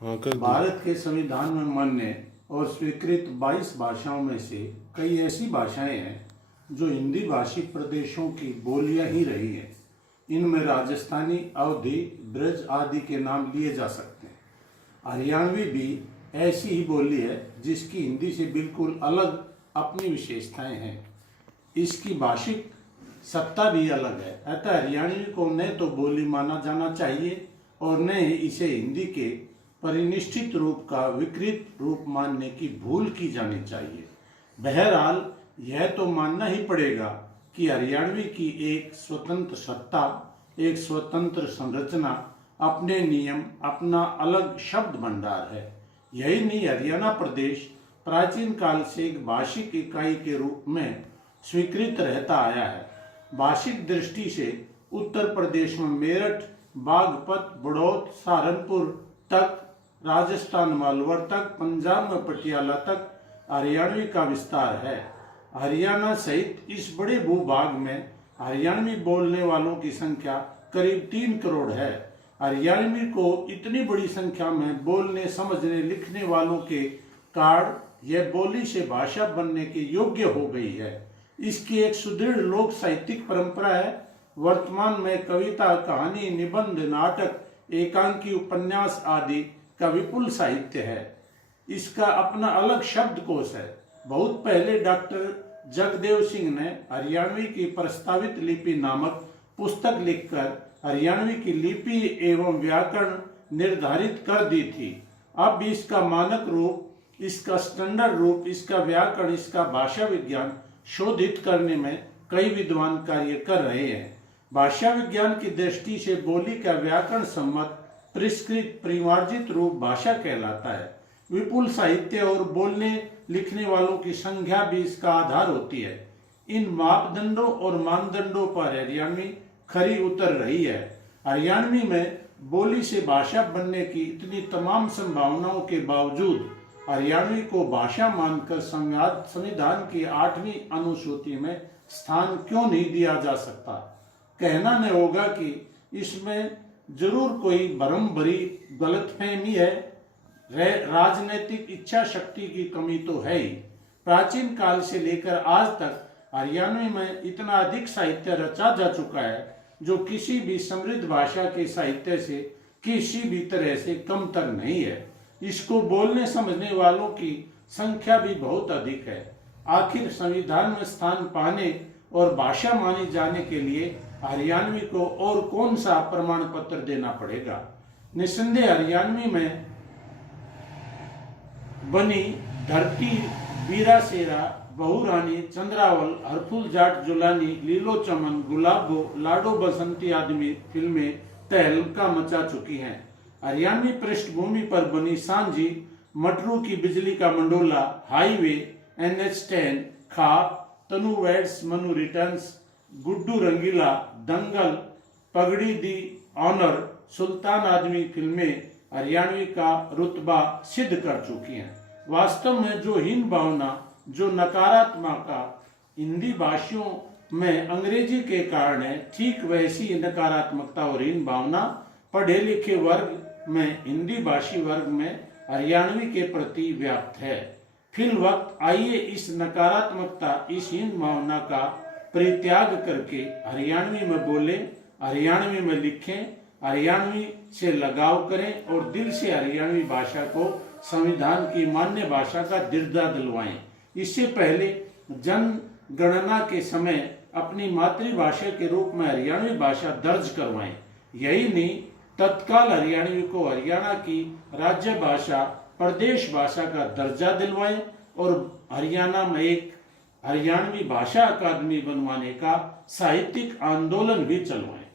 हाँ, कर दो। भारत के संविधान में मान्य और स्वीकृत 22 भाषाओं में से कई ऐसी भाषाएं हैं जो हिंदी भाषी प्रदेशों की बोलियां ही रही हैं। इनमें राजस्थानी, अवधी, ब्रज आदि के नाम लिए जा सकते हैं। हरियाणवी भी ऐसी ही बोली है जिसकी हिंदी से बिल्कुल अलग अपनी विशेषताएं हैं। इसकी भाषिक सत्ता भी अलग है। अतः हरियाणवी को न तो बोली माना जाना चाहिए और न ही इसे हिंदी के परिनिष्ठित रूप का विकृत रूप मानने की भूल की जानी चाहिए। बहरहाल यह तो मानना ही पड़ेगा कि हरियाणवी की एक स्वतंत्र सत्ता, एक स्वतंत्र संरचना, अपने नियम, अपना अलग शब्द भंडार है। यही नहीं, हरियाणा प्रदेश प्राचीन काल से एक भाषिक इकाई के रूप में स्वीकृत रहता आया है। भाषिक दृष्टि से उत्तर प्रदेश में मेरठ, बागपत, बड़ौद, सहारनपुर तक, राजस्थान मालवर तक, पंजाब में पटियाला तक हरियाणवी का विस्तार है। हरियाणा सहित इस बड़े भूभाग में हरियाणवी बोलने वालों की संख्या करीब 3 करोड़ है। हरियाणवी को इतनी बड़ी संख्या में बोलने, समझने, लिखने वालों के कारण यह बोली से भाषा बनने के योग्य हो गई है। इसकी एक सुदृढ़ लोक साहित्यिक परंपरा है। वर्तमान में कविता, कहानी, निबंध, नाटक, एकांकी, उपन्यास आदि का विपुल साहित्य है। इसका अपना अलग शब्दकोश है। बहुत पहले डॉक्टर जगदेव सिंह ने हरियाणवी की प्रस्तावित लिपि नामक पुस्तक लिखकर हरियाणवी की लिपि एवं व्याकरण निर्धारित कर दी थी। अब इसका मानक रूप, इसका स्टैंडर्ड रूप, इसका व्याकरण, इसका भाषा विज्ञान शोधित करने में कई विद्वान कार्य कर रहे हैं। भाषा विज्ञान की दृष्टि से बोली का व्याकरण सम्मत, परिष्कृत, परिमार्जित रूप भाषा कहलाता है। विपुल साहित्य और बोलने लिखने वालों की संख्या भी इसका आधार होती है। इन मापदंडों और मानदंडों पर हरियाणवी खरी उतर रही है। हरियाणवी में बोली से भाषा बनने की इतनी तमाम संभावनाओं के बावजूद हरियाणवी को भाषा मानकर संविधान की 8वीं अनुसूची में स्थान क्यों नहीं दिया जा सकता? कहना न होगा कि इसमें जरूर कोई भ्रम भरी गलतफहमी है। राजनीतिक इच्छा शक्ति की कमी तो है ही। प्राचीन काल से लेकर आज तक हरियाणवी में इतना अधिक साहित्य रचा जा चुका है जो किसी भी समृद्ध भाषा के साहित्य से किसी भी तरह से कमतर नहीं है। इसको बोलने समझने वालों की संख्या भी बहुत अधिक है। आखिर संविधान में स्थान पाने और भाषा मानी जाने के लिए हरियाणवी को और कौन सा प्रमाण पत्र देना पड़ेगा? निस्संदेह हरियाणवी में बनी धरती, बीरा सेरा, बहुरानी, चंद्रावल, हरफुल जाट जुलानी, लीलो चमन, गुलाबो, लाडो बसंती आदि फिल्में तहलका मचा चुकी हैं। हरियाणवी पृष्ठभूमि पर बनी सांझी, मटरू की बिजली का मंडोला, हाईवे, NH10, खाप, तनु वेड्स, मनु रिटर्न्स, गुड्डू रंगीला, दंगल, पगड़ी दी ऑनर, सुल्तान आदमी फिल्में हरियाणवी का रुतबा सिद्ध कर चुकी हैं। वास्तव में जो हीन भावना, जो नकारात्मकता हिंदी भाषियों में अंग्रेजी के कारण है, ठीक वैसी नकारात्मकता और हीन भावना पढ़े लिखे वर्ग में, हिंदी भाषी वर्ग में हरियाणवी के प्रति व्याप्त है। फिल वक्त आइए इस नकारात्मकता, इस हीन भावना का परित्याग करके हरियाणवी में बोले, हरियाणवी में लिखें, हरियाणवी से लगाव करें और दिल से हरियाणवी भाषा को संविधान की मान्य भाषा का दर्जा दिलवाएं। इससे पहले जनगणना के समय अपनी मातृभाषा के रूप में हरियाणवी भाषा दर्ज करवाएं। यही नहीं, तत्काल हरियाणवी को हरियाणा की राज्य भाषा, प्रदेश भाषा का दर्जा दिलवाएं और हरियाणा में एक हरियाणवी भाषा अकादमी बनवाने का साहित्यिक आंदोलन भी चलवाएं।